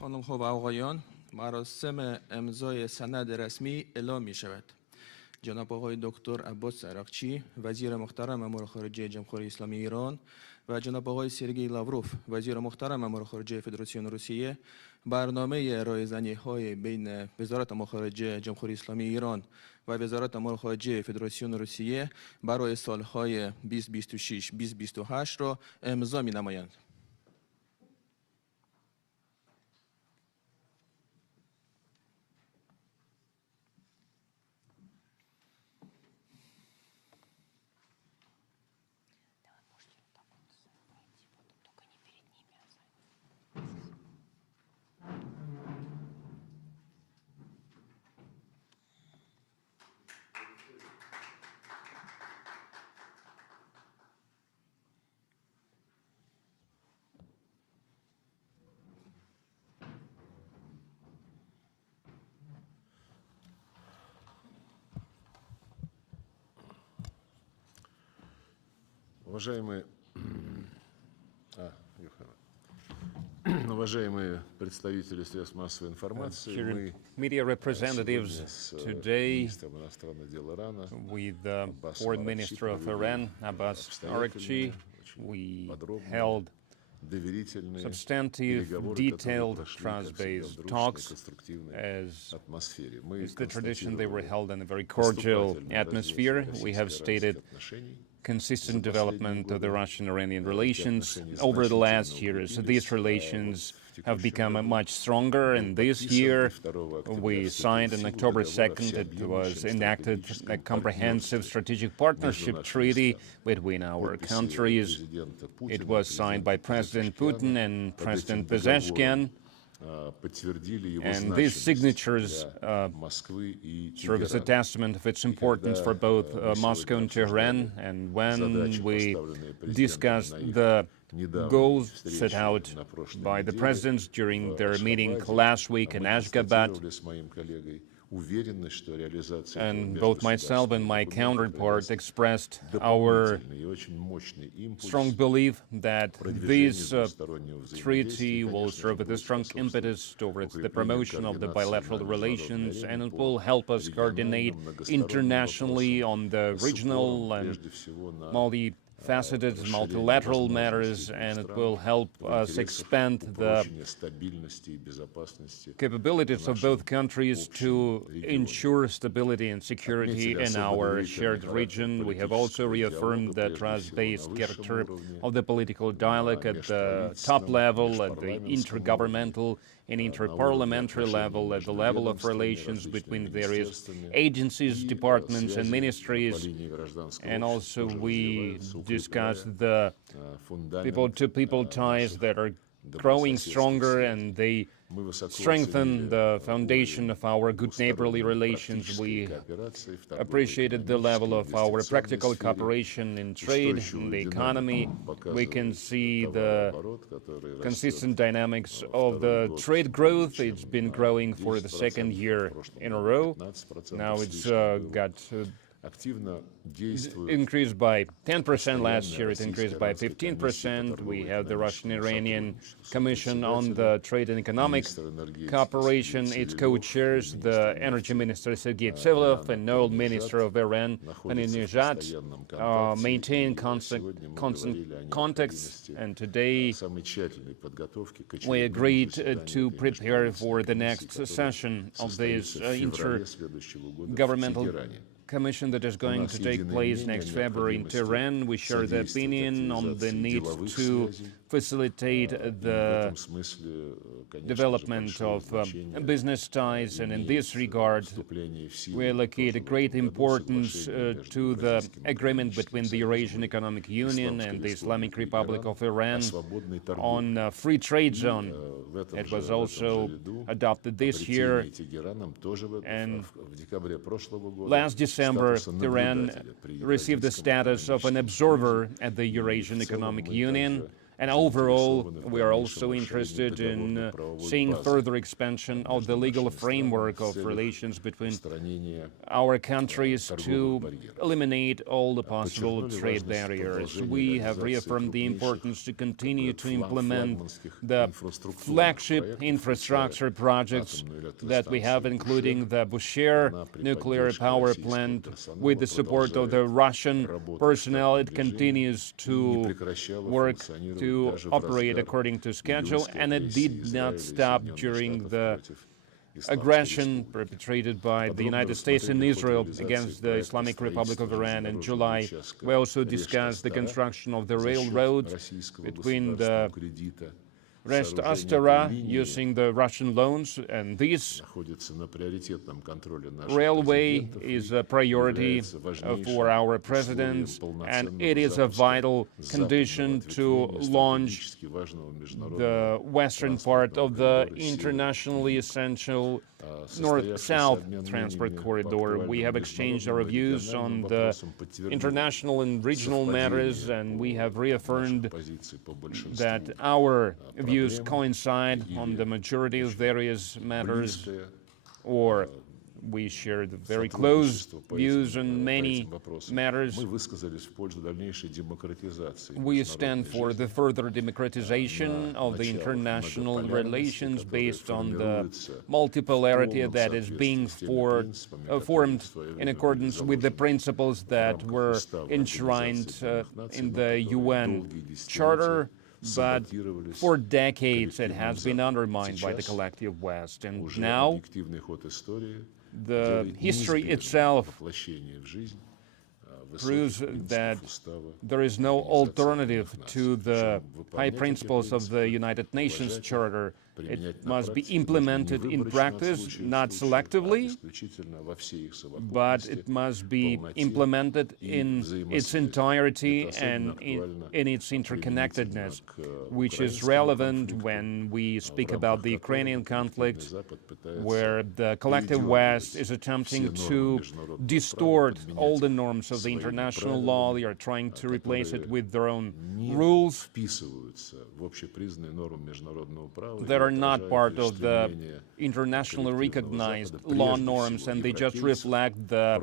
خانم‌ها و آقایان، مراسم امضای سند رسمی اعلام می شود. جناب آقای دکتر عباس عراقچی، وزیر محترم امور خارجه جمهوری اسلامی ایران و جناب آقای سرگئی لاوروف، وزیر محترم امور خارجه فدراسیون روسیه، برنامه رایزنی‌های بین وزارت امور خارجه جمهوری اسلامی ایران و وزارت امور خارجه فدراسیون روسیه برای سالهای 2026-2028 را امضا می‌نمایند. Уважаемые представители средств массовой информации, media representatives, today with the Foreign Minister of Iran, Abbas Araghchi, we held substantive, detailed, trust-based talks. As is the tradition, they were held in a very cordial atmosphere. We have stated consistent development of the Russian-Iranian relations over the last years. These relations have become much stronger, and this year we signed on October 2nd, it was enacted a comprehensive strategic partnership treaty between our countries. It was signed by President Putin and President Pezeshkian. And these signatures serve as a testament of its importance for both Moscow and Tehran. And when we discussed the goals set out by the presidents during their meeting last week in Ashgabat, and both myself and my counterpart expressed our strong belief that this treaty will serve as a strong impetus towards the promotion of the bilateral relations, and it will help us coordinate internationally on the regional and multifaceted multilateral matters, and it will help us expand the capabilities of both countries to ensure stability and security in our shared region. We have also reaffirmed the trust-based character of the political dialogue at the top level, at the intergovernmental and interparliamentary level, at the level of relations between various agencies, departments, and ministries. And also we discussed the people-to-people ties that are growing stronger, and they strengthen the foundation of our good neighborly relations. We appreciated the level of our practical cooperation in trade, in the economy. We can see the consistent dynamics of the trade growth. It's been growing for the second year in a row. Now it's got increased by 10% last year, it increased by 15%. We have the Russian-Iranian Commission on the Trade and Economic Cooperation. Its co-chairs the Energy Minister Sergei and Oil Minister of Iran, Ahmadinejad, maintain constant contacts, and today we agreed to prepare for the next session of this intergovernmental commission that is going to take place next February in Tehran. We share the opinion on the need to facilitate the development of business ties, and in this regard we allocate a great importance to the agreement between the Eurasian Economic Union and the Islamic Republic of Iran on a free trade zone. It was also adopted this year, and last December Tehran received the status of an observer at the Eurasian Economic Union, And overall, we are also interested in seeing further expansion of the legal framework of relations between our countries to eliminate all the possible trade barriers. We have reaffirmed the importance to continue to implement the flagship infrastructure projects that we have, including the Bushehr nuclear power plant. With the support of the Russian personnel, it continues to work to operate according to schedule, and it did not stop during the aggression perpetrated by the United States and Israel against the Islamic Republic of Iran in July. We also discussed the construction of the railroad between the Brest-Astara using the Russian loans, and this railway is a priority for our presidents, and it is a vital condition to launch the western part of the internationally essential north-south transport corridor. We have exchanged our views on the international and regional matters, and we have reaffirmed that our views coincide on the majority of various matters, or we share the very close views on many matters. We stand for the further democratization of the international relations based on the multipolarity that is being formed in accordance with the principles that were enshrined in the UN Charter. But for decades it has been undermined by the collective West, and now the history itself proves that there is no alternative to the high principles of the United Nations Charter. It must be implemented in practice, not selectively, but it must be implemented in its entirety and in its interconnectedness, which is relevant when we speak about the Ukrainian conflict, where the collective West is attempting to distort all the norms of the international law. They are trying to replace it with their own rules that are not part of the internationally recognized law norms, and they just reflect the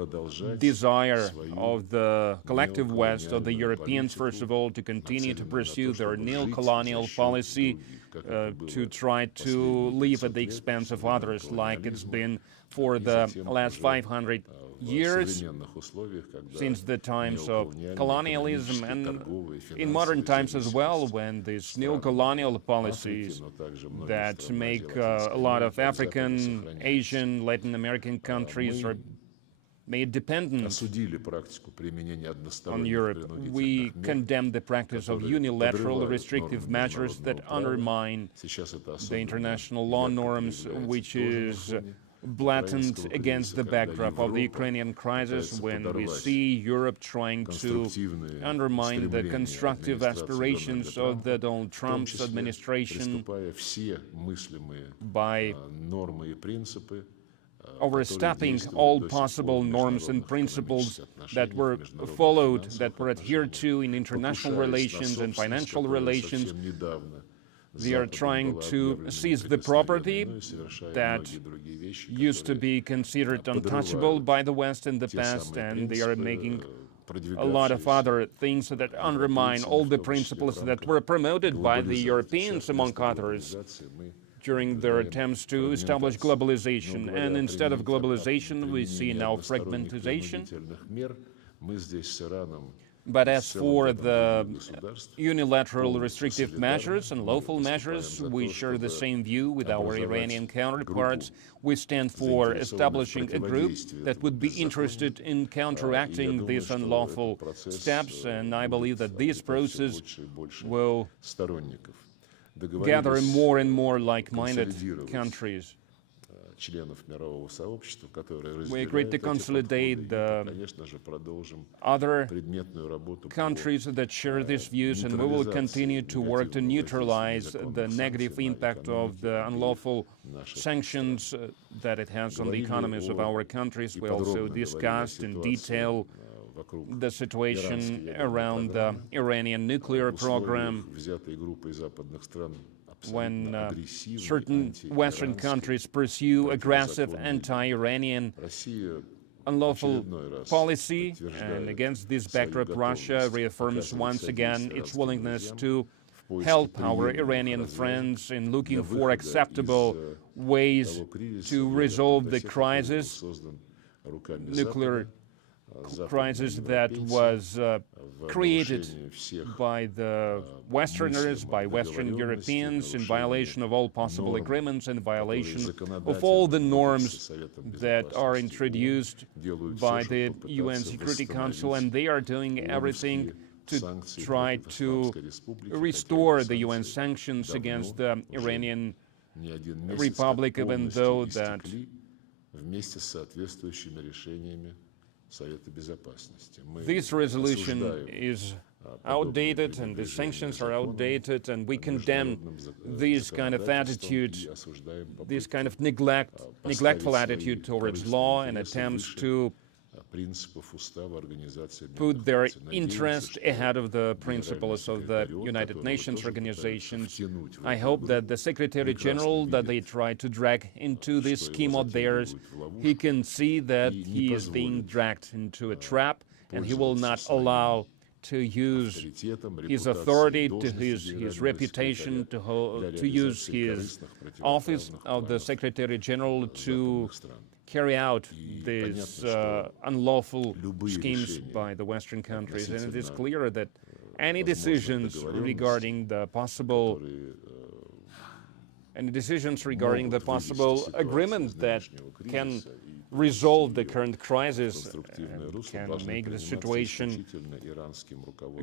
desire of the collective West, of the Europeans, first of all, to continue to pursue their neo-colonial policy, to try to live at the expense of others, like it's been for the last 500 years, since the times of colonialism, and in modern times as well, when these neo-colonial policies that make a lot of African, Asian, Latin American countries are made dependent on Europe. We condemn the practice of unilateral restrictive measures that undermine the international law norms, which is blatant against the backdrop of the Ukrainian crisis, when we see Europe trying to undermine the constructive aspirations of the Donald Trump's administration by overstepping all possible norms and principles that were followed, that were adhered to in international relations and financial relations. They are trying to seize the property that used to be considered untouchable by the West in the past, and they are making a lot of other things that undermine all the principles that were promoted by the Europeans, among others, during their attempts to establish globalization. And instead of globalization, we see now fragmentization. But as for the unilateral restrictive measures and lawful measures, we share the same view with our Iranian counterparts. We stand for establishing a group that would be interested in counteracting these unlawful steps, and I believe that this process will gather more and more like-minded countries. We agreed to consolidate the other countries that share these views, and we will continue to work to neutralize the negative impact of the unlawful sanctions that it has on the economies of our countries. We also discussed in detail the situation around the Iranian nuclear program, when certain Western countries pursue aggressive anti-Iranian unlawful policy, and against this backdrop, Russia reaffirms once again its willingness to help our Iranian friends in looking for acceptable ways to resolve the crisis, nuclear crisis that was created by the Westerners, by Western Europeans, in violation of all possible agreements, in violation of all the norms that are introduced by the UN Security Council, and they are doing everything to try to restore the UN sanctions against the Iranian Republic, even though that this resolution is outdated and the sanctions are outdated, and we condemn this kind of attitude, this kind of neglectful attitude towards law and attempts to put their interest ahead of the principles of the United Nations organizations. I hope that the Secretary General that they try to drag into this scheme of theirs, he can see that he is being dragged into a trap, and he will not allow to use his authority, to his reputation, to use his office of the Secretary General to carry out these unlawful schemes by the Western countries. And it is clear that any decisions regarding the possible agreement that can resolve the current crisis, can make the situation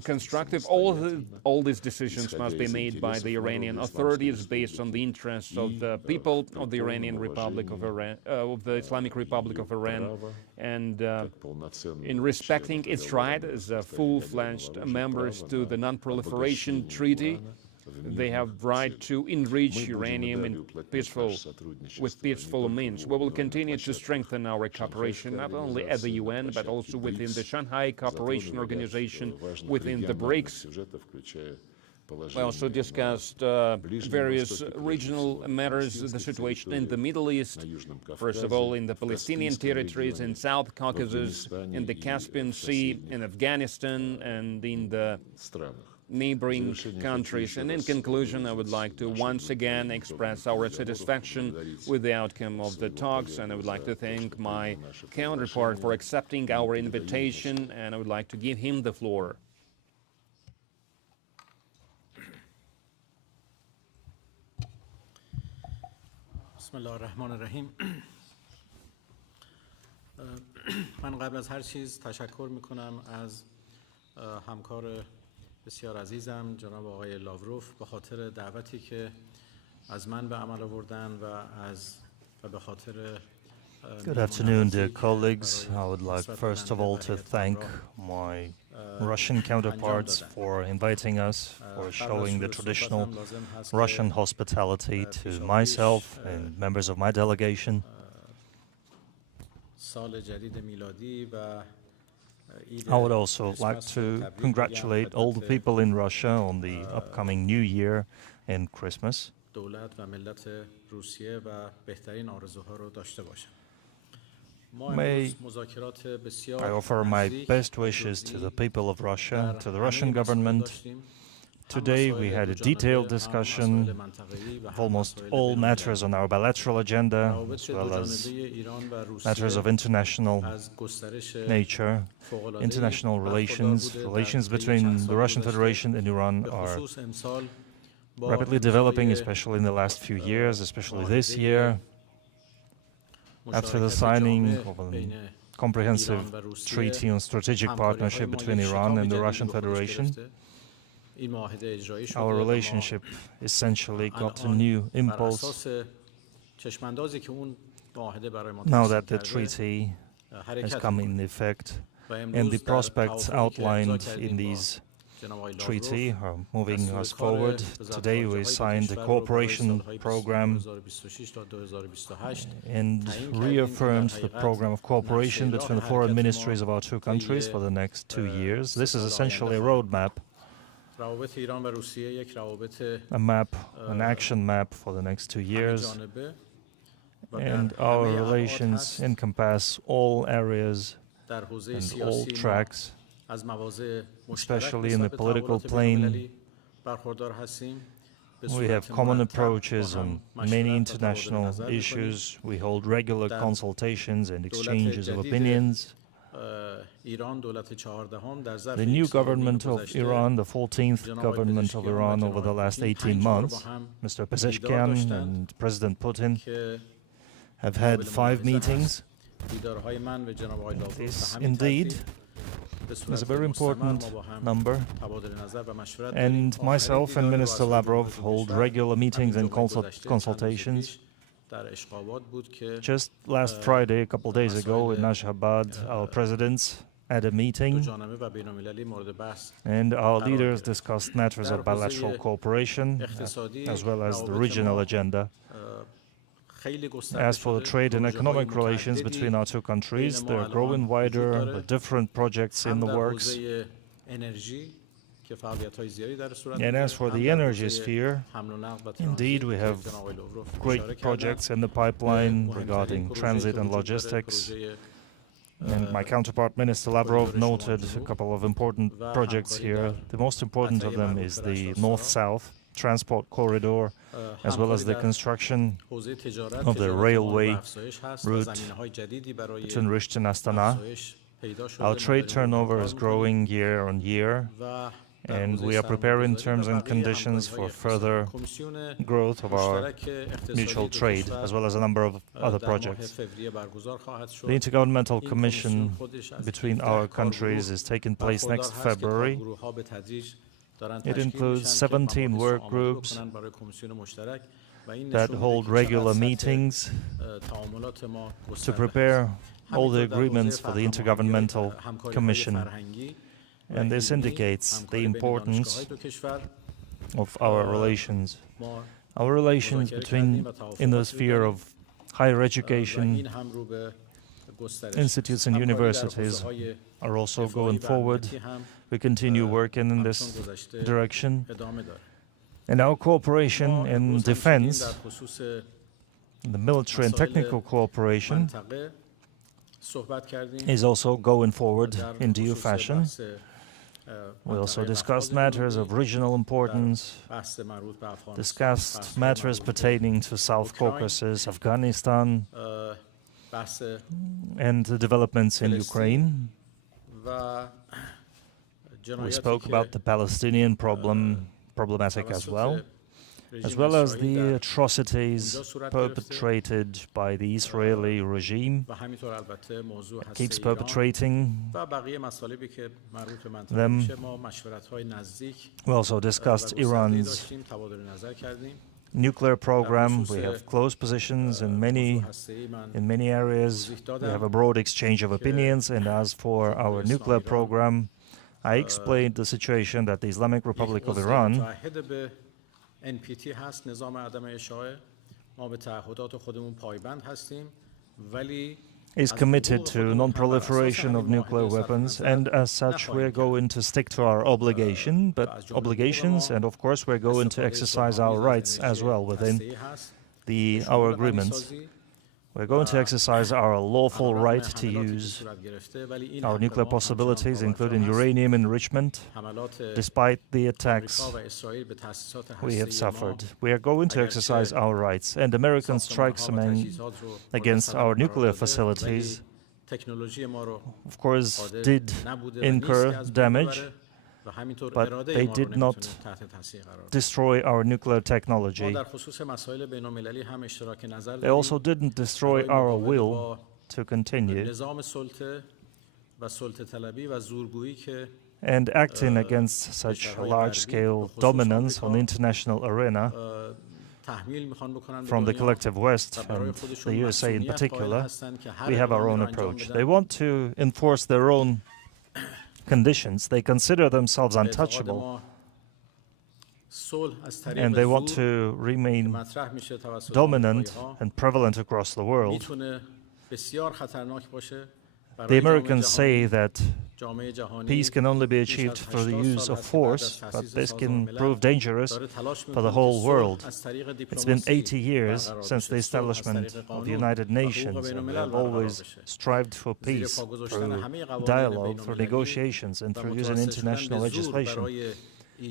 constructive. All these decisions must be made by the Iranian authorities based on the interests of the people of the Iranian Republic of Iran, of the Islamic Republic of Iran, and in respecting its right as full-fledged members to the Non-Proliferation Treaty. They have right to enrich uranium with peaceful means. We will continue to strengthen our cooperation not only at the UN but also within the Shanghai Cooperation Organization, within the BRICS. We also discussed various regional matters, the situation in the Middle East, first of all in the Palestinian territories, in South Caucasus, in the Caspian Sea, in Afghanistan, and in the neighboring countries. And in conclusion, I would like to once again express our satisfaction with the outcome of the talks, and I would like to thank my counterpart for accepting our invitation, and I would like to give him the floor. Bismillahirrahmanirrahim. من قبل از هر چیز تشکر میکنم از همکار بسیار عزیزم جناب آقای لاوروف به خاطر دعوتی که از من به عمل آوردن و به خاطر Good afternoon, dear colleagues. I would like first of all to thank my Russian counterparts for inviting us, for showing the traditional Russian hospitality to myself and members of my delegation. I would also like to congratulate all the people in Russia on the upcoming New Year and Christmas. May I offer my best wishes to the people of Russia, to the Russian government. Today we had a detailed discussion of almost all matters on our bilateral agenda, as well as matters of international nature. International relations between the Russian Federation and Iran are rapidly developing, especially in the last few years, especially this year. After the signing of a comprehensive treaty on strategic partnership between Iran and the Russian Federation, our relationship essentially got a new impulse. Now that the treaty has come in effect and the prospects outlined in these treaty are moving us forward. Today we signed a cooperation program and reaffirmed the program of cooperation between the foreign ministries of our two countries for the next 2 years. This is essentially a roadmap, a map, an action map for the next 2 years. And our relations encompass all areas and all tracks, especially in the political plane. We have common approaches on many international issues. We hold regular consultations and exchanges of opinions. The new government of Iran, the 14th government of Iran over the last 18 months, Mr. Pezeshkian and President Putin have had 5 meetings. This, indeed, is a very important number, and myself and Minister Lavrov hold regular meetings and consultations. Just last Friday, a couple of days ago, in Ashgabat, our presidents had a meeting, and our leaders discussed matters of bilateral cooperation, as well as the regional agenda. As for the trade and economic relations between our two countries, they are growing wider, with different projects in the works. And as for the energy sphere, indeed we have great projects in the pipeline regarding transit and logistics. And my counterpart, Minister Lavrov, noted a couple of important projects here. The most important of them is the North-South transport corridor, as well as the construction of the railway route between Risht and Astana. Our trade turnover is growing year on year, and we are preparing terms and conditions for further growth of our mutual trade, as well as a number of other projects. The Intergovernmental Commission between our countries is taking place next February. It includes 17 work groups that hold regular meetings to prepare all the agreements for the Intergovernmental Commission. And this indicates the importance of our relations. Our relations in the sphere of higher education, institutes and universities are also going forward. We continue working in this direction. And our cooperation in defense, the military and technical cooperation, is also going forward in due fashion. We also discussed matters of regional importance, discussed matters pertaining to South Caucasus, Afghanistan, and the developments in Ukraine. We spoke about the Palestinian problematic as well as the atrocities perpetrated by the Israeli regime. It keeps perpetrating them. We also discussed Iran's nuclear program. We have close positions in many areas. We have a broad exchange of opinions, and as for our nuclear program, I explained the situation that the Islamic Republic of Iran is committed to non-proliferation of nuclear weapons, and as such we're going to stick to our obligations, and of course we're going to exercise our rights as well within our agreements. We're going to exercise our lawful right to use our nuclear possibilities, including uranium enrichment, despite the attacks we have suffered. We are going to exercise our rights, and American strikes against our nuclear facilities, of course, did incur damage, but they did not destroy our nuclear technology. They also didn't destroy our will to continue. And acting against such large-scale dominance on the international arena from the collective West and the USA in particular, we have our own approach. They want to enforce their own conditions. They consider themselves untouchable, and they want to remain dominant and prevalent across the world. The Americans say that peace can only be achieved through the use of force, but this can prove dangerous for the whole world. It's been 80 years since the establishment of the United Nations, and we have always strived for peace through dialogue, through negotiations, and through using international legislation.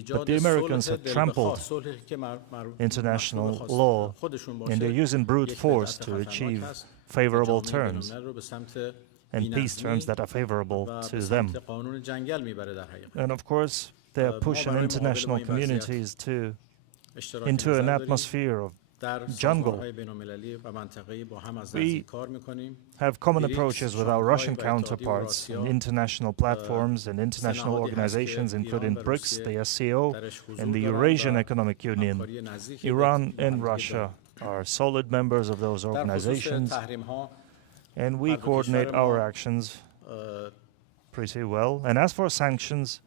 But the Americans have trampled international law, and they're using brute force to achieve favorable terms and peace terms that are favorable to them. And of course, they are pushing international communities into an atmosphere of jungle. We have common approaches with our Russian counterparts in international platforms and international organizations, including BRICS, the SCO, and the Eurasian Economic Union. Iran and Russia are solid members of those organizations, and we coordinate our actions pretty well. And as for sanctions,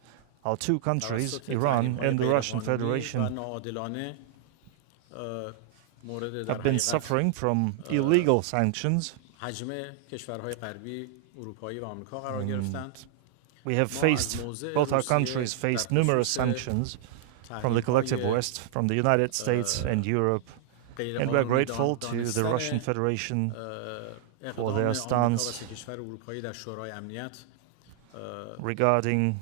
our two countries, Iran and the Russian Federation, have been suffering from illegal sanctions. We have faced, both our countries faced numerous sanctions from the collective West, from the United States and Europe, and we are grateful to the Russian Federation for their stance regarding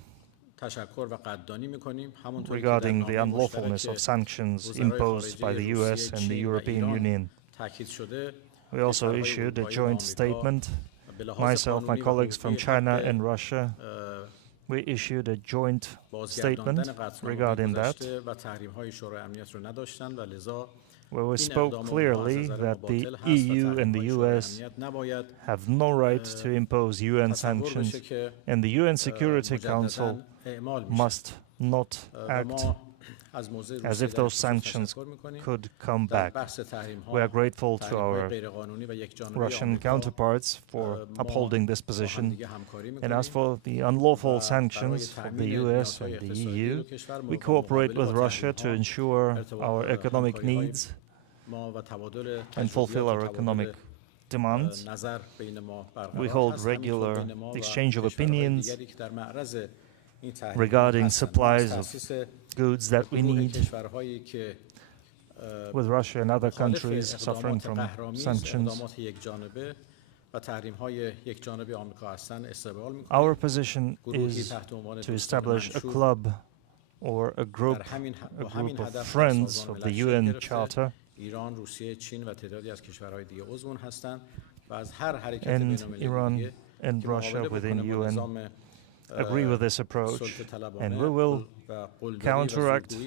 the unlawfulness of sanctions imposed by the US and the European Union. We also issued a joint statement. Myself, my colleagues from China and Russia, we issued a joint statement regarding that, where we spoke clearly that the EU and the US have no right to impose UN sanctions, and the UN Security Council must not act as if those sanctions could come back. We are grateful to our Russian counterparts for upholding this position. And as for the unlawful sanctions of the US and the EU, we cooperate with Russia to ensure our economic needs and fulfill our economic demands. We hold regular exchange of opinions regarding supplies of goods that we need with Russia and other countries suffering from sanctions. Our position is to establish a club or a group of friends of the UN Charter, and Iran and Russia within UN agree with this approach, and we will counteract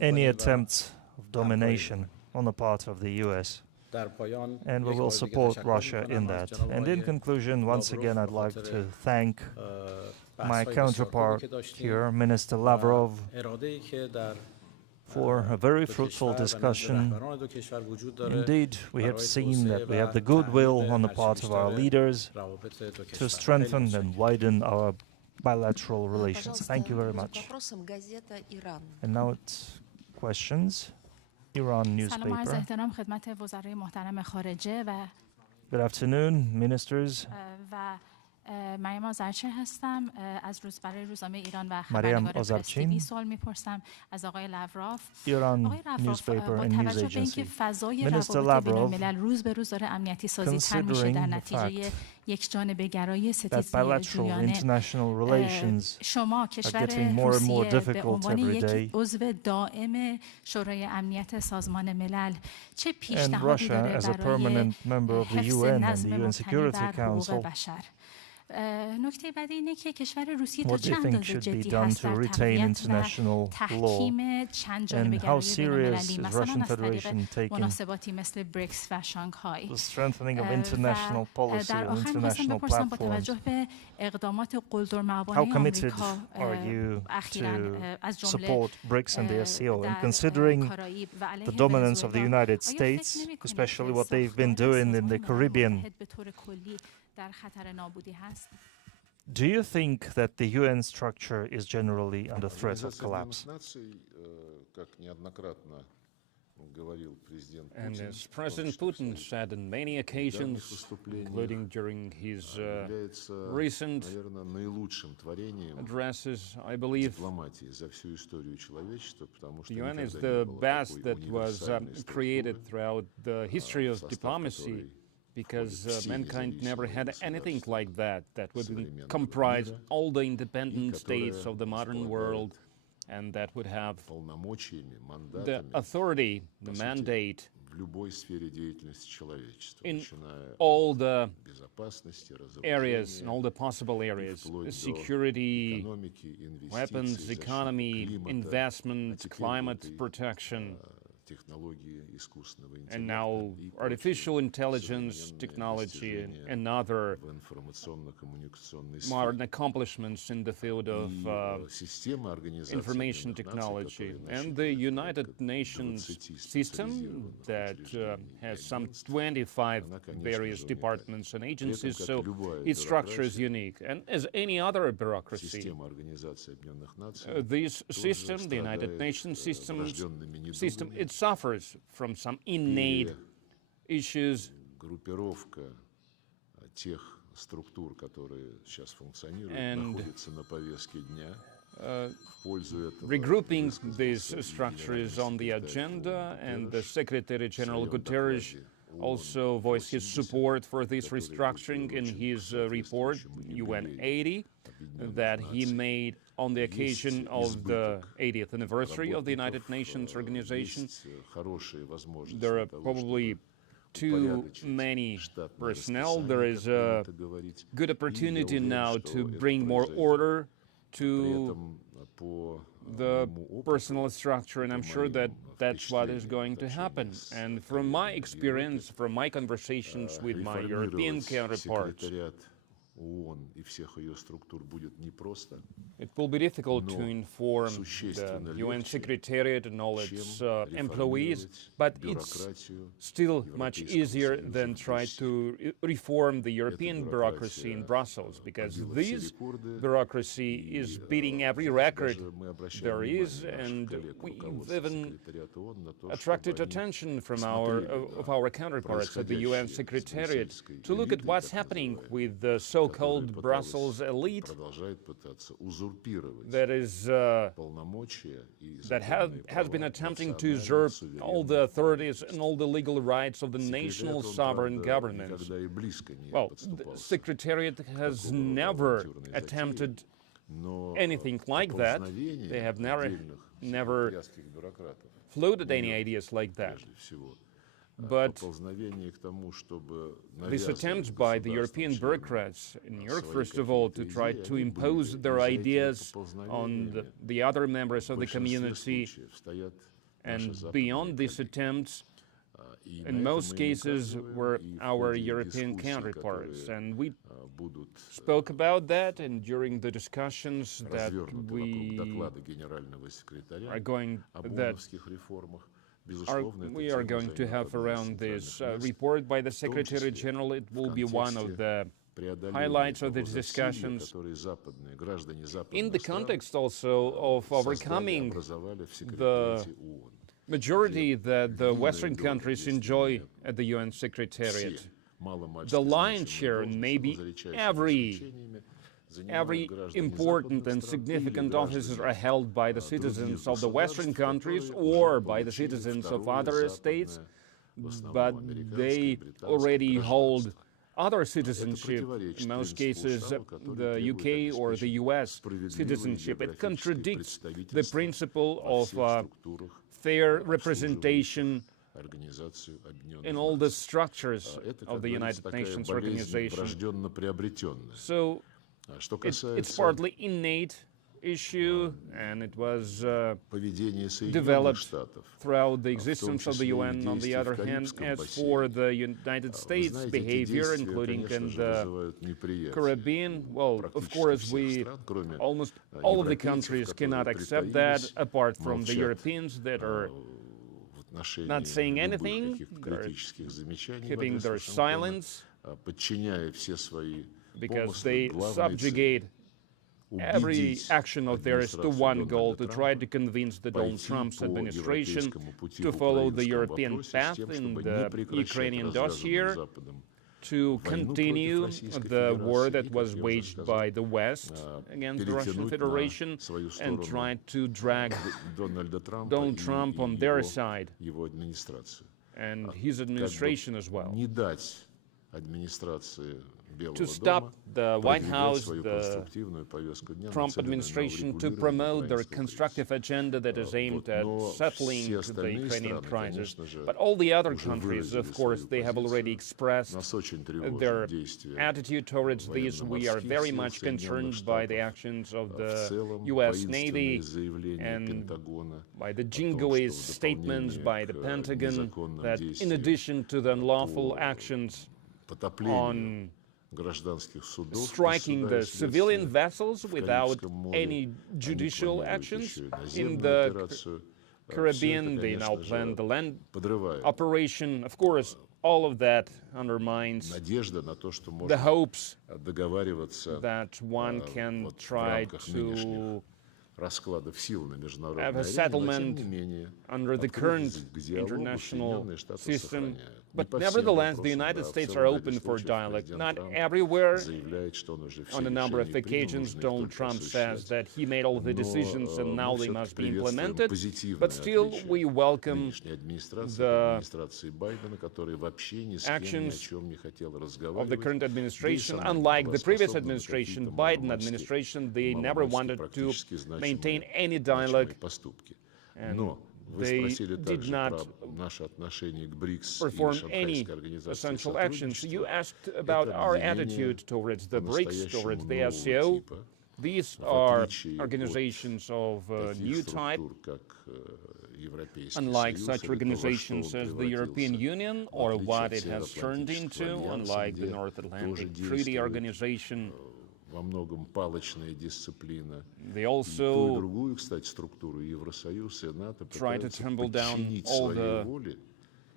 any attempts of domination on the part of the US, and we will support Russia in that. And in conclusion, once again, I'd like to thank my counterpart here, Minister Lavrov, for a very fruitful discussion. Indeed, we have seen that we have the goodwill on the part of our leaders to strengthen and widen our bilateral relations. Thank you very much. And now it's questions. Iran newspaper. Good afternoon, ministers. مریم آذرچی هستم از روزنامه ایران و خبرنگار پرس تیوی سوال می‌پرسم از آقای لاوروف. آقای لاوروف با توجه به اینکه فضای روابط بین‌الملل روز به روز داره امنیتی سازی تر میشه در نتیجه یک جانبه گرایی ستیزجویانه، شما کشور روسیه به عنوان یک عضو دائم شورای امنیت سازمان ملل چه پیشنهادی داره برای حفظ نظم مبتنی بر حقوق بشر؟ نکته بعدی اینه که کشور روسیه تا چند اندازه جدی هست در تقویت و تحکیم چند جانبه گرایی بین‌المللی، مثلا از طریق مناسباتی مثل بریکس و شانگهای. در آخر می‌خواستم بپرسم با توجه به اقدامات قلدرمآبانه آمریکا اخیراً از جمله کارائیب و علیه ونزوئلا، especially what they've been doing in the Caribbean Do you think that the UN structure is generally under threat of collapse? And as President Putin said on many occasions, including during his recent addresses, I believe the UN is the best that was created throughout the history of diplomacy, because mankind never had anything like that would comprise all the independent states of the modern world, and that would have the authority, the mandate in all the areas, in all the possible areas, security, weapons, economy, investment, climate protection, and now artificial intelligence technology and other modern accomplishments in the field of information technology. And the United Nations system that has some 25 various departments and agencies, so its structure is unique. And as any other bureaucracy, this system, the United Nations system, it suffers from some innate issues. And regrouping these structures on the agenda, and the Secretary General Guterres also voiced his support for this restructuring in his report, UN 80, that he made on the occasion of the 80th anniversary of the United Nations organization. There are probably too many personnel. There is a good opportunity now to bring more order to the personal structure, and I'm sure that that's what is going to happen. And from my experience, from my conversations with my European counterparts, it will be difficult to inform the UN Secretariat and all its employees, but it's still much easier than try to reform the European bureaucracy in Brussels, because this bureaucracy is beating every record there is, and we've even attracted attention from our counterparts at the UN Secretariat to look at what's happening with the so-called Brussels elite that has been attempting to usurp all the authorities and all the legal rights of the national sovereign governments. Well, the Secretariat has never attempted anything like that. They have never floated any ideas like that. But this attempt by the European bureaucrats in New York, first of all, to try to impose their ideas on the other members of the community, and beyond these attempts, in most cases, were our European counterparts. And we spoke about that, and during the discussions that we are going to have around this report by the Secretary General, it will be one of the highlights of these discussions, in the context also of overcoming the majority that the Western countries enjoy at the UN Secretariat. The lion's share, maybe every important and significant offices are held by the citizens of the Western countries or by the citizens of other states, but they already hold other citizenship, in most cases the UK or the US citizenship. It contradicts the principle of fair representation in all the structures of the United Nations organization. So it's partly innate issue, and it was developed throughout the existence of the UN. On the other hand, as for the United States behavior, including in the Caribbean, well, of course, almost all of the countries cannot accept that, apart from the Europeans that are not saying anything, they're keeping their silence because they subjugate every action of theirs to one goal, to try to convince the Donald Trump's administration to follow the European path in the Ukrainian dossier, to continue the war that was waged by the West against the Russian Federation and try to drag Donald Trump on their side and his administration as well. To stop the White House, the Trump administration, to promote their constructive agenda that is aimed at settling the Ukrainian crisis. But all the other countries, of course, they have already expressed their attitude towards this. We are very much concerned by the actions of the U.S. Navy and by the jingoist statements by the Pentagon that in addition to the unlawful actions on striking the civilian vessels without any judicial actions in the Caribbean. They now plan the land operation. Of course, all of that undermines the hopes that one can try to have a settlement under the current international system. But nevertheless, the United States are open for dialogue. Not everywhere. On a number of occasions, Donald Trump says that he made all the decisions and now they must be implemented. But still, we welcome the actions of the current administration. Unlike the previous administration, Biden administration, they never wanted to maintain any dialogue. And they did not perform any essential actions. You asked about our attitude towards the BRICS, towards the SCO. These are organizations of a new type, unlike such organizations as the European Union or what it has turned into, unlike the North Atlantic Treaty Organization. They also try to tumble down all the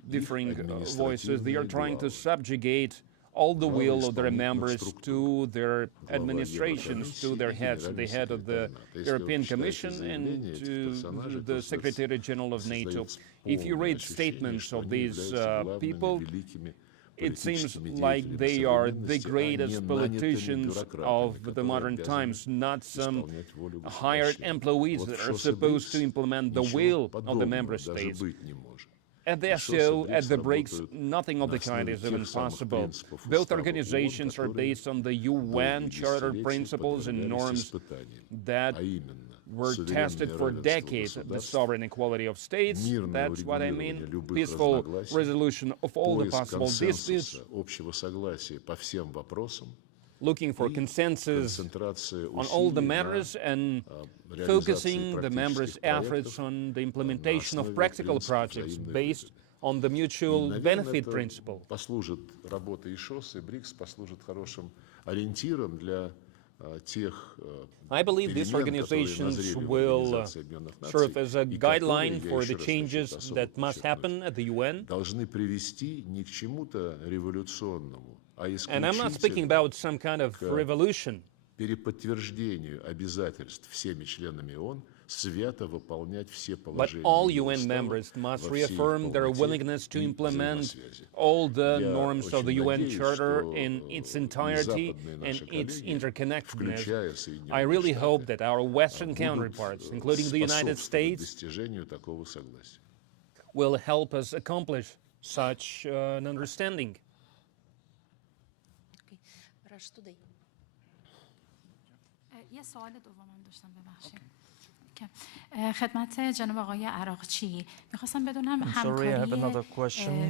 differing voices. They are trying to subjugate all the will of their members to their administrations, to their heads, the head of the European Commission and to the Secretary General of NATO. If you read statements of these people, it seems like they are the greatest politicians of the modern times, not some hired employees that are supposed to implement the will of the member states. At the SCO, at the BRICS, nothing of the kind is even possible. Both organizations are based on the UN Charter principles and norms that were tested for decades, the sovereign equality of states, that's what I mean, peaceful resolution of all the possible disputes, looking for consensus on all the matters and focusing the members' efforts on the implementation of practical projects based on the mutual benefit principle. I believe these organizations will serve as a guideline for the changes that must happen at the UN. And I'm not speaking about some kind of revolution. But all UN members must reaffirm their willingness to implement all the norms of the UN Charter in its entirety and its interconnectedness. I really hope that our Western counterparts, including the United States, will help us accomplish such an understanding. خدمت جناب آقای عراقچی می‌خواستم بدونم همکاری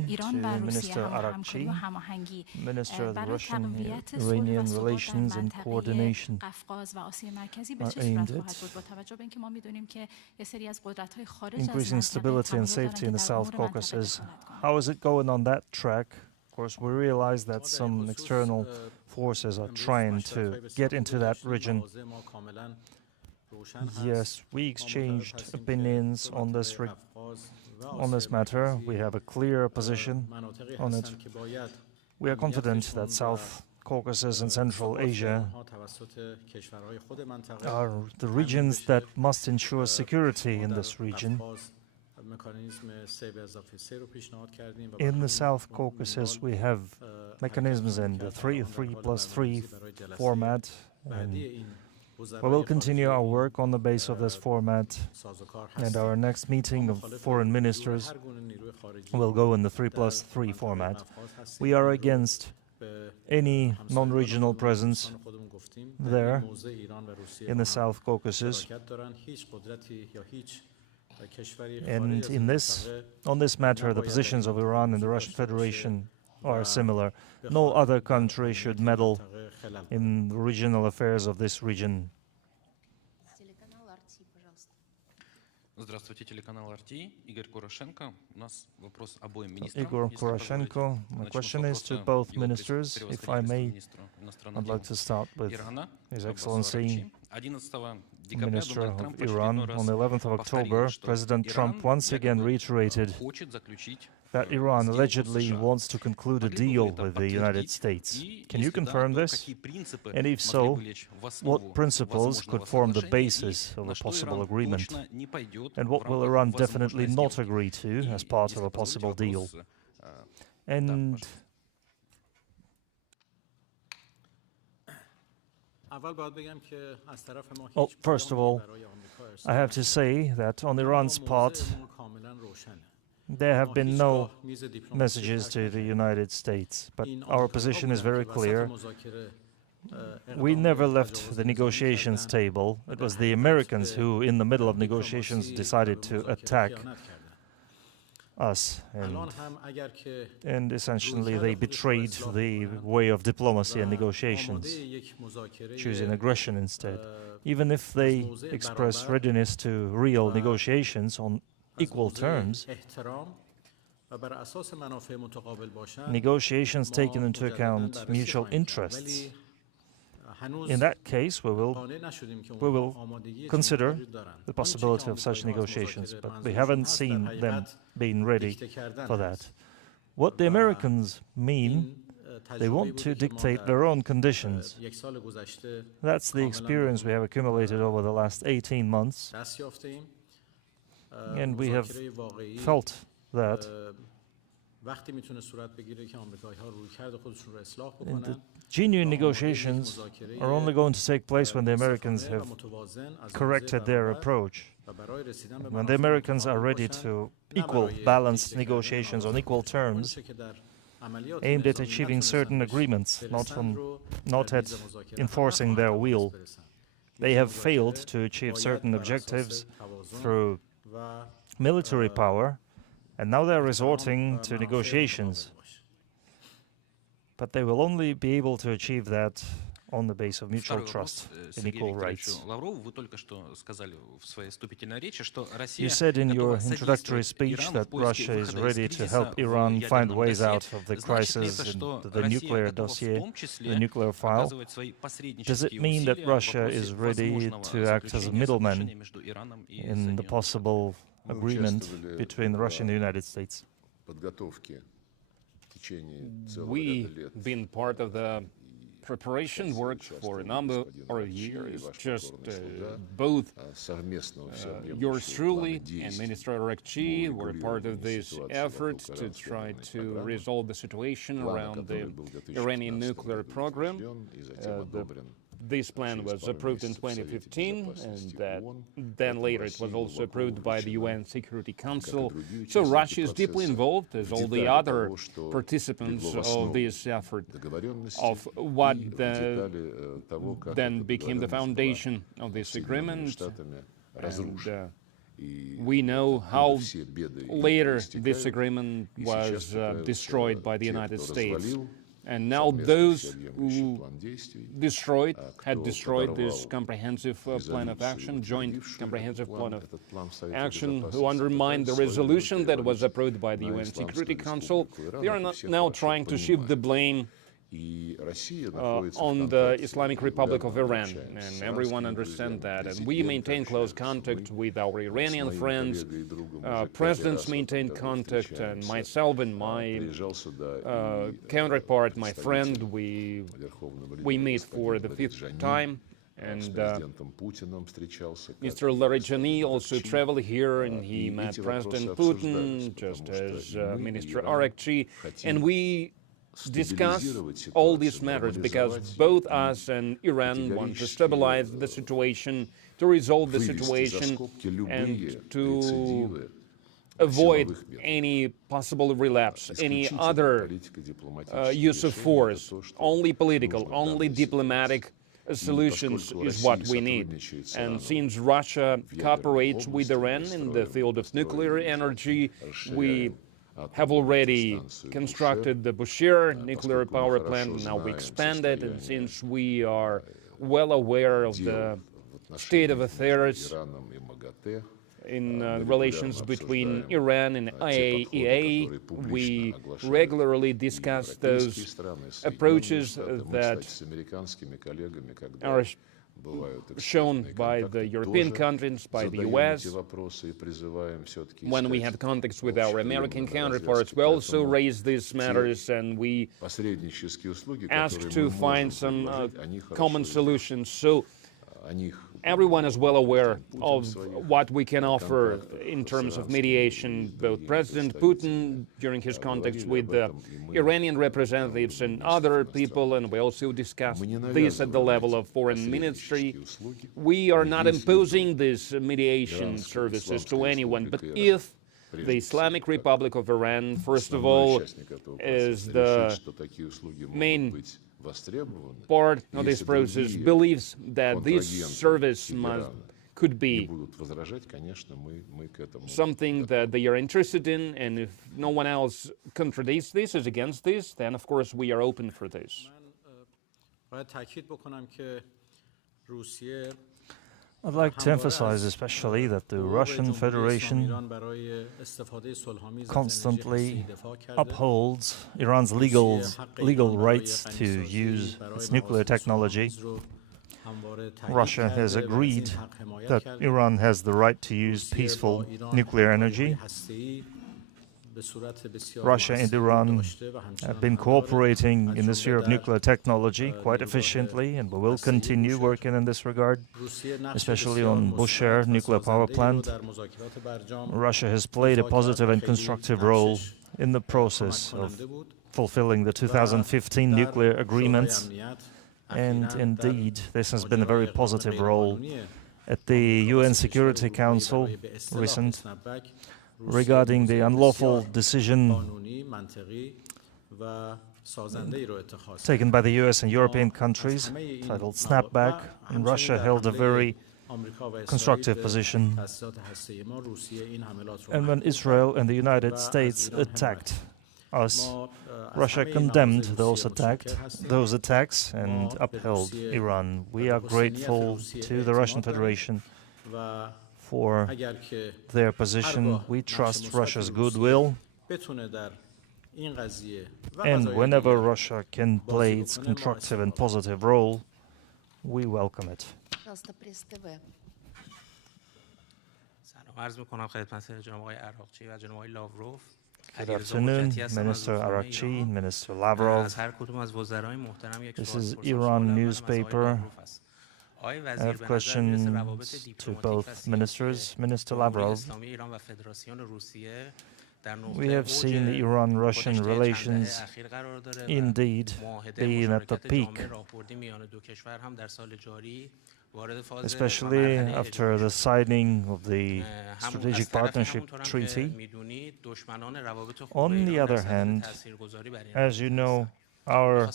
ایران و روسیه همکاری و هماهنگی برای تقویت صلح و ثبات در منطقه قفقاز و آسیا مرکزی به چه صورت خواهد بود با توجه به اینکه ما می‌دونیم که یه سری از قدرت‌های خارج از increasing stability and safety in the South Caucasus. How is it going on that track? Of course, we realize that some external forces are trying to get into that region. Yes, we exchanged opinions on this matter. We have a clear position on it. We are confident that South Caucasus and Central Asia are the regions that must ensure security in this region. In the South Caucasus, we have mechanisms in the 3+3 format, and we will continue our work on the base of this format, and our next meeting of foreign ministers will go in the 3+3 format. We are against any non-regional presence there in the South Caucasus. And on this matter, the positions of Iran and the Russian Federation are similar. No other country should meddle in the regional affairs of this region. Здравствуйте, телеканал RT. Игорь Kurashenko. У нас вопрос обоим министрам. Igor Kurashenko. My question is to both ministers. If I may, I'd like to start with His Excellency, Minister of Iran. On the 11th of October, President Trump once again reiterated that Iran allegedly wants to conclude a deal with the United States. Can you confirm this? And if so, what principles could form the basis of a possible agreement? And what will Iran definitely not agree to as part of a possible deal? And well, first of all, I have to say that on Iran's part, there have been no messages to the United States, but our position is very clear. We never left the negotiations table. It was the Americans who, in the middle of negotiations, decided to attack us, and essentially they betrayed the way of diplomacy and negotiations, choosing aggression instead. Even if they express readiness to real negotiations on equal terms, negotiations taking into account mutual interests, in that case, we will consider the possibility of such negotiations, but we haven't seen them being ready for that. What the Americans mean, they want to dictate their own conditions. That's the experience we have accumulated over the last 18 months, and we have felt that genuine negotiations are only going to take place when the Americans have corrected their approach, when the Americans are ready to equal, balanced negotiations on equal terms, aimed at achieving certain agreements, not at enforcing their will. They have failed to achieve certain objectives through military power, and now they're resorting to negotiations. But they will only be able to achieve that on the base of mutual trust and equal rights. You said in your introductory speech that Russia is ready to help Iran find ways out of the crisis in the nuclear dossier, the nuclear file. Does it mean that Russia is ready to act as a middleman in the possible agreement between Russia and the United States? We've been part of the preparation work for a number of years. Just both yours truly and Minister Araghchi were part of this effort to try to resolve the situation around the Iranian nuclear program. This plan was approved in 2015, and then later it was also approved by the UN Security Council. So Russia is deeply involved, as all the other participants of this effort, of what then became the foundation of this agreement. And we know how later this agreement was destroyed by the United States. And now those who had destroyed this comprehensive plan of action, joint comprehensive plan of action, who undermined the resolution that was approved by the UN Security Council, they are now trying to shift the blame on the Islamic Republic of Iran, and everyone understands that. And we maintain close contact with our Iranian friends. Presidents maintain contact, and myself and my counterpart, my friend, we meet for the 5th time. And Mr. Araghchi also traveled here, and he met President Putin, just as Minister Araghchi, and we discuss all these matters because both us and Iran want to stabilize the situation, to resolve the situation, and to avoid any possible relapse, any other use of force. Only political, only diplomatic solutions is what we need. And since Russia cooperates with Iran in the field of nuclear energy, we have already constructed the Bushehr nuclear power plant, and now we expand it. And since we are well aware of the state of affairs in relations between Iran and IAEA, we regularly discuss those approaches that are shown by the European countries, by the US. When we had contacts with our American counterparts, we also raised these matters, and we asked to find some common solutions. So everyone is well aware of what we can offer in terms of mediation. Both President Putin, during his contacts with the Iranian representatives and other people, and we also discussed this at the level of foreign ministry. We are not imposing these mediation services to anyone, but if the Islamic Republic of Iran, first of all, is the main part of this process, believes that this service could be something that they are interested in, and if no one else contradicts this, is against this, then of course we are open for this. I'd like to emphasize especially that the Russian Federation constantly upholds Iran's legal rights to use its nuclear technology. Russia has agreed that Iran has the right to use peaceful nuclear energy. Russia and Iran have been cooperating in the sphere of nuclear technology quite efficiently, and we will continue working in this regard, especially on Bushehr nuclear power plant. Russia has played a positive and constructive role in the process of fulfilling the 2015 nuclear agreements, and indeed this has been a very positive role at the UN Security Council recent regarding the unlawful decision taken by the US and European countries, titled Snapback, and Russia held a very constructive position. And when Israel and the United States attacked us, Russia condemned those attacks and upheld Iran. We are grateful to the Russian Federation for their position. We trust Russia's goodwill, and whenever Russia can play its constructive and positive role, we welcome it. Good afternoon, Minister Araghchi, Minister Lavrov. This is Iran newspaper. I have questions to both ministers. Minister Lavrov, we have seen the Iran-Russian relations indeed being at the peak, especially after the signing of the Strategic Partnership Treaty. On the other hand, as you know, our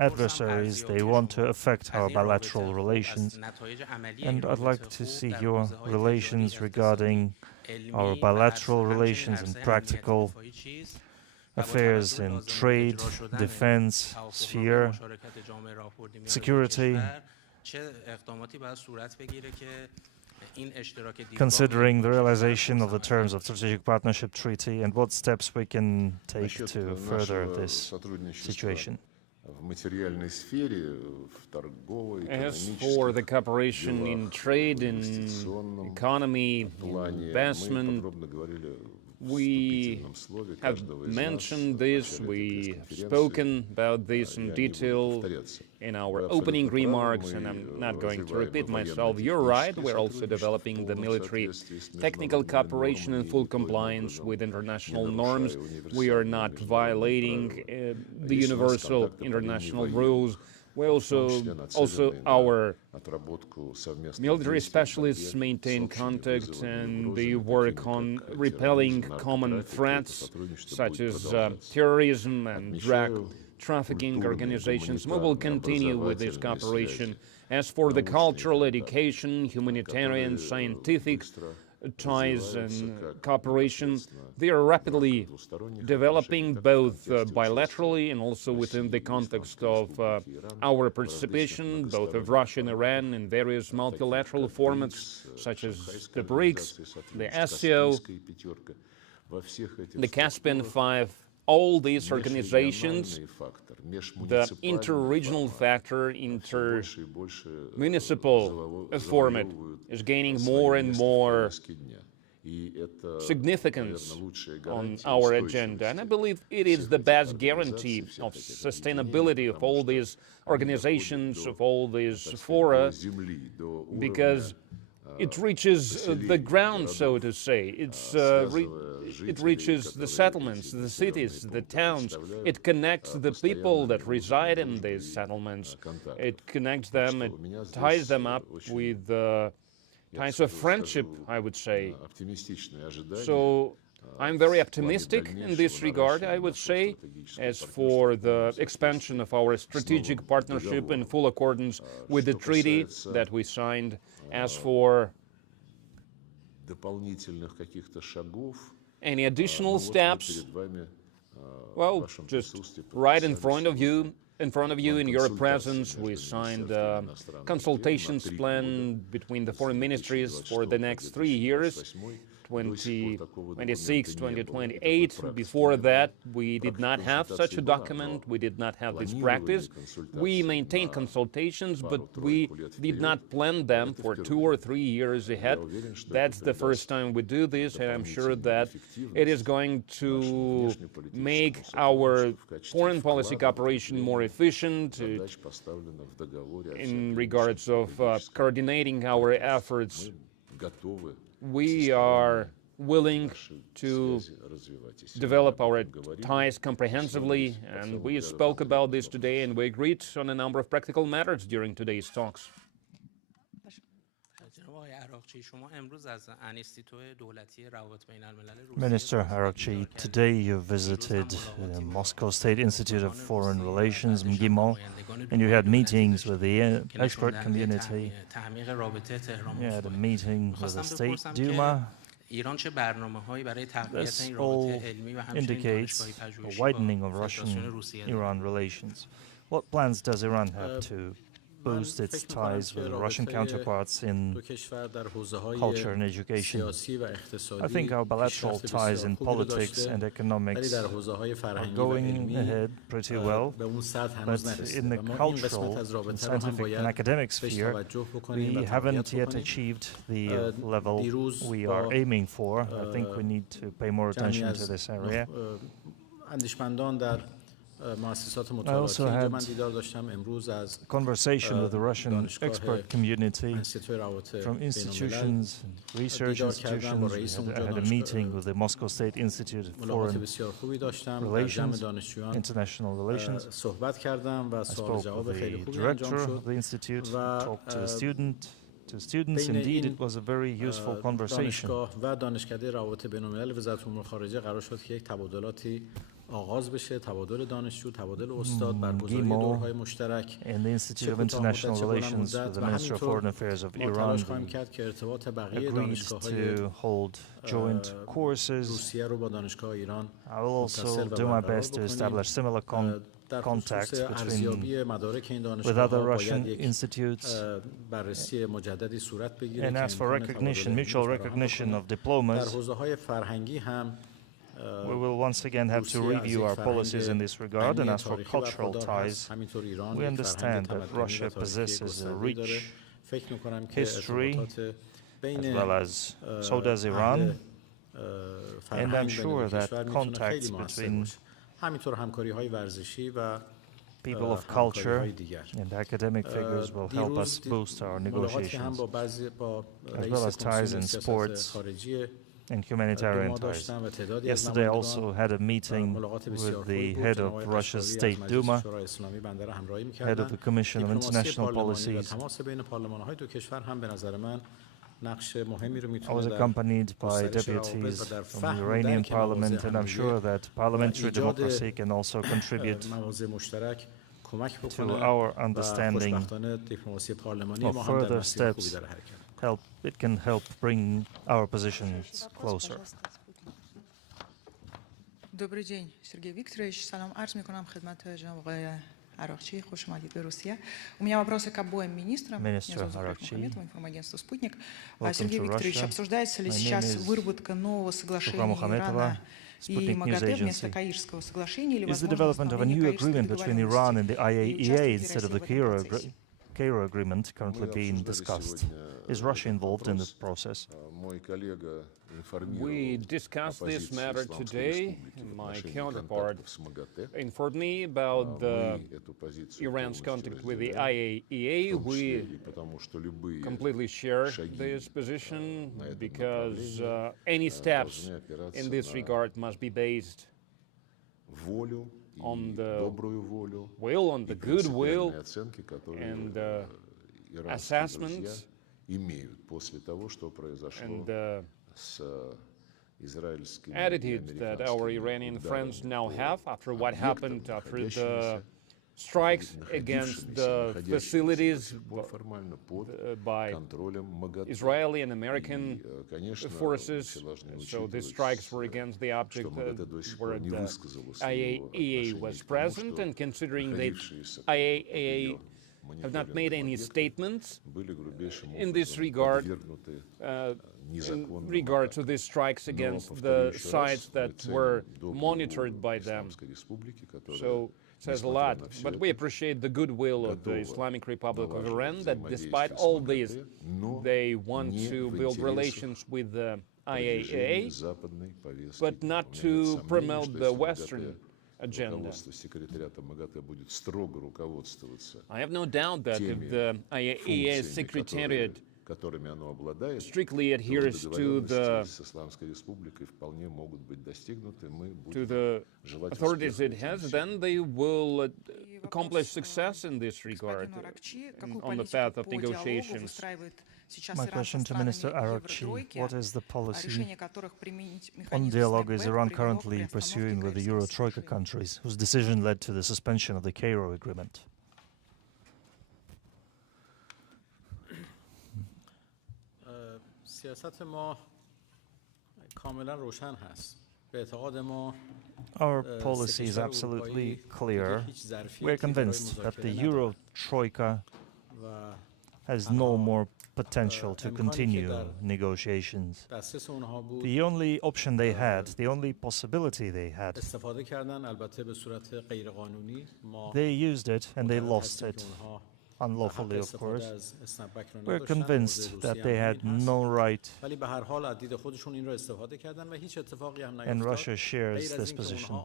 adversaries, they want to affect our bilateral relations, and I'd like to see your relations regarding our bilateral relations and practical affairs in trade, defense, sphere, security, considering the realization of the terms of Strategic Partnership Treaty, and what steps we can take to further this situation. As for the cooperation in trade, in economy, in investment, we have mentioned this, we have spoken about this in detail in our opening remarks, and I'm not going to repeat myself. You're right, we're also developing the military technical cooperation in full compliance with international norms. We are not violating the universal international rules. We also our military specialists maintain contact and they work on repelling common threats such as terrorism and drug trafficking organizations. We will continue with this cooperation. As for the cultural, education, humanitarian, scientific ties and cooperation, they are rapidly developing both bilaterally and also within the context of our participation, both of Russia and Iran, in various multilateral formats such as the BRICS, the SCO, the Caspian Five. All these organizations, the inter-regional factor, inter-municipal format is gaining more and more significance on our agenda. And I believe it is the best guarantee of sustainability of all these organizations, of all these fora, because it reaches the ground, so to say. It reaches the settlements, the cities, the towns. It connects the people that reside in these settlements. It connects them, it ties them up with ties of friendship, I would say. So I'm very optimistic in this regard, I would say. As for the expansion of our strategic partnership in full accordance with the treaty that we signed, as for any additional steps, well, just right in front of you, in your presence, we signed a consultations plan between the foreign ministries for the next 3 years, 2026, 2028. Before that, we did not have such a document. We did not have this practice. We maintained consultations, but we did not plan them for 2 or 3 years ahead. That's the first time we do this, and I'm sure that it is going to make our foreign policy cooperation more efficient in regards of coordinating our efforts. We are willing to develop our ties comprehensively, and we spoke about this today, and we agreed on a number of practical matters during today's talks. Minister Araghchi, today you visited the Moscow State Institute of Foreign Relations, MGIMO, and you had meetings with the expert community. You had a meeting with the State Duma. This all indicates a widening of Russian-Iran relations. What plans does Iran have to boost its ties with the Russian counterparts in culture and education? I think our bilateral ties in politics and economics are going ahead pretty well, but in the cultural, and scientific and academic sphere, we haven't yet achieved the level we are aiming for. I think we need to pay more attention to this area. I also had a conversation with the Russian expert community from institutions, research institutions. I had a meeting with the Moscow State Institute of Foreign Relations, International Relations. I spoke with the director of the institute, talked to the students. Indeed, it was a very useful conversation. MGIMO and the Institute of International Relations with the Minister of Foreign Affairs of Iran agreed to hold joint courses. I will also do my best to establish similar contacts with other Russian institutes. And as for recognition, mutual recognition of diplomas, We will once again have to review our policies in this regard, and as for cultural ties, we understand that Russia possesses a rich history, as well as so does Iran, and I'm sure that contacts between people of culture and academic figures will help us boost our negotiations, as well as ties in sports and humanitarian ties. Yesterday I also had a meeting with the head of Russia's State Duma, head of the Commission of International Policies. I was accompanied by deputies from the Iranian parliament, and I'm sure that parliamentary democracy can also contribute to our understanding of further steps. It can help bring our positions closer. Добрый день, Сергей Викторович. Салам арз микунам хидмат жанаб огой Арахчи, خوش اومدید به روسیه. У меня вопросы к обоим министрам. Меня зовут Мухаммедова, информагентство «Спутник». Сергей Викторович, обсуждается ли сейчас выработка нового соглашения Ирана и МАГАТЭ вместо Каирского соглашения или возможно восстановление Каирской договоренности? Cairo agreement currently being discussed. Is Russia involved in this process? We discussed this matter today. My counterpart informed me about Iran's contact with the IAEA. We completely share this position because any steps in this regard must be based on the will, on the goodwill and assessments and the attitude that our Iranian friends now have after what happened after the strikes against the facilities by Israeli and American forces. So these strikes were against the object where the IAEA was present, and considering that IAEA have not made any statements in this regard, in regard to these strikes against the sites that were monitored by them. So it says a lot, but we appreciate the goodwill of the Islamic Republic of Iran, that despite all this, they want to build relations with the IAEA, but not to promote the Western agenda. I have no doubt that if the IAEA Secretariat strictly adheres to the authorities it has, then they will accomplish success in this regard on the path of negotiations. My question to Minister Araghchi: what is the policy on dialogue is Iran currently pursuing with the Euro-Troika countries, whose decision led to the suspension of the Cairo agreement? Our policy is absolutely clear. We are convinced that the Euro-Troika has no more potential to continue negotiations. The only option they had, the only possibility they had, they used it and they lost it. Unlawfully, of course. We're convinced that they had no right, and Russia shares this position.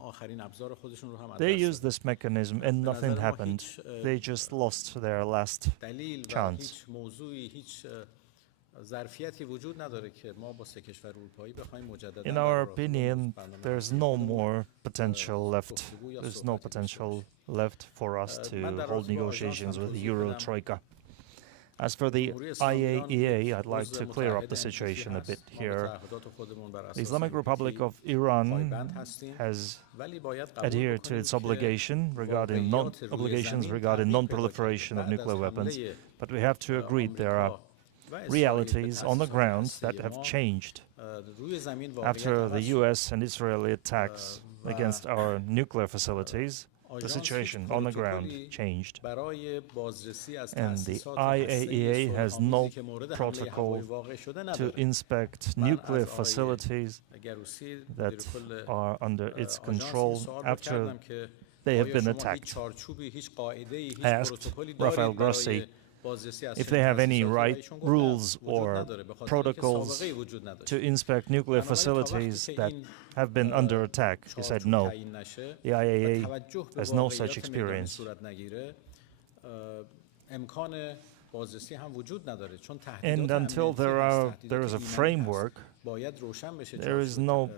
They used this mechanism and nothing happened. They just lost their last chance. In our opinion, there's no more potential left. There's no potential left for us to hold negotiations with the Euro-Troika. As for the IAEA, I'd like to clear up the situation a bit here. The Islamic Republic of Iran has adhered to its obligations regarding non-proliferation of nuclear weapons, but we have to agree there are realities on the ground that have changed after the US and Israeli attacks against our nuclear facilities. the situation on the ground changed, and the IAEA has no protocol to inspect nuclear facilities that are under its control after they have been attacked. I asked Rafael Grossi if they have any rules or protocols to inspect nuclear facilities that have been under attack. He said no. The IAEA has no such experience. And until there is a framework, there is no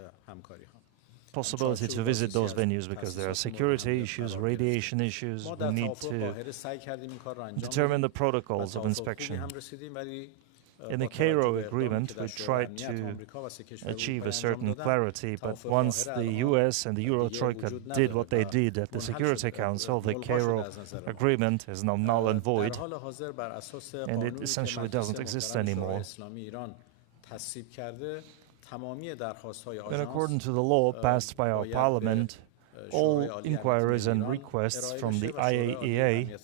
possibility to visit those venues because there are security issues, radiation issues. We need to determine the protocols of inspection. In the Cairo agreement, we tried to achieve a certain clarity, but once the US and the Euro-Troika did what they did at the Security Council, the Cairo agreement is now null and void, and it essentially doesn't exist anymore. And according to the law passed by our parliament, all inquiries and requests from the IAEA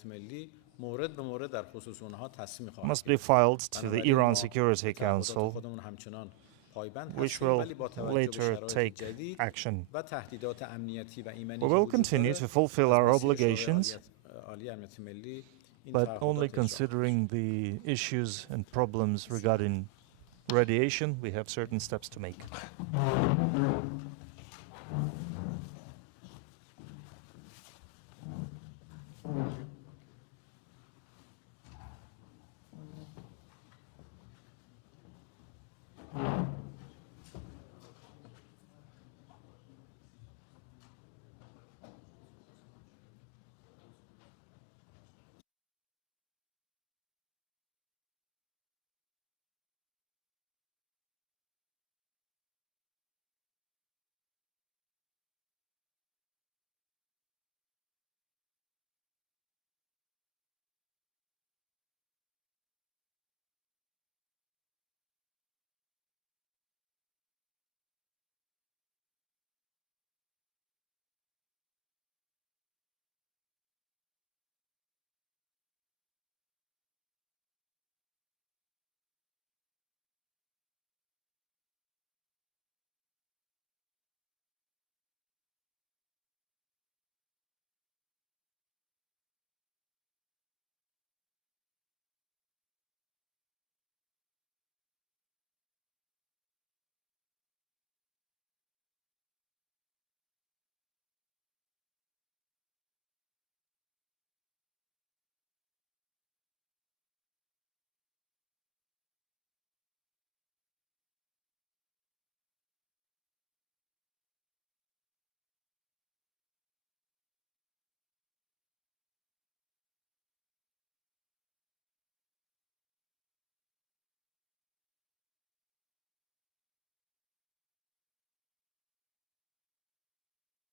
must be filed to the Iran Security Council, which will later take action. We will continue to fulfill our obligations, but only considering the issues and problems regarding radiation, we have certain steps to make.